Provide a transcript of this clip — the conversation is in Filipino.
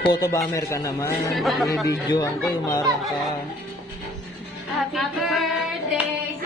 Photo bomber ka naman. May video ko, yung marang ka. Happy birthday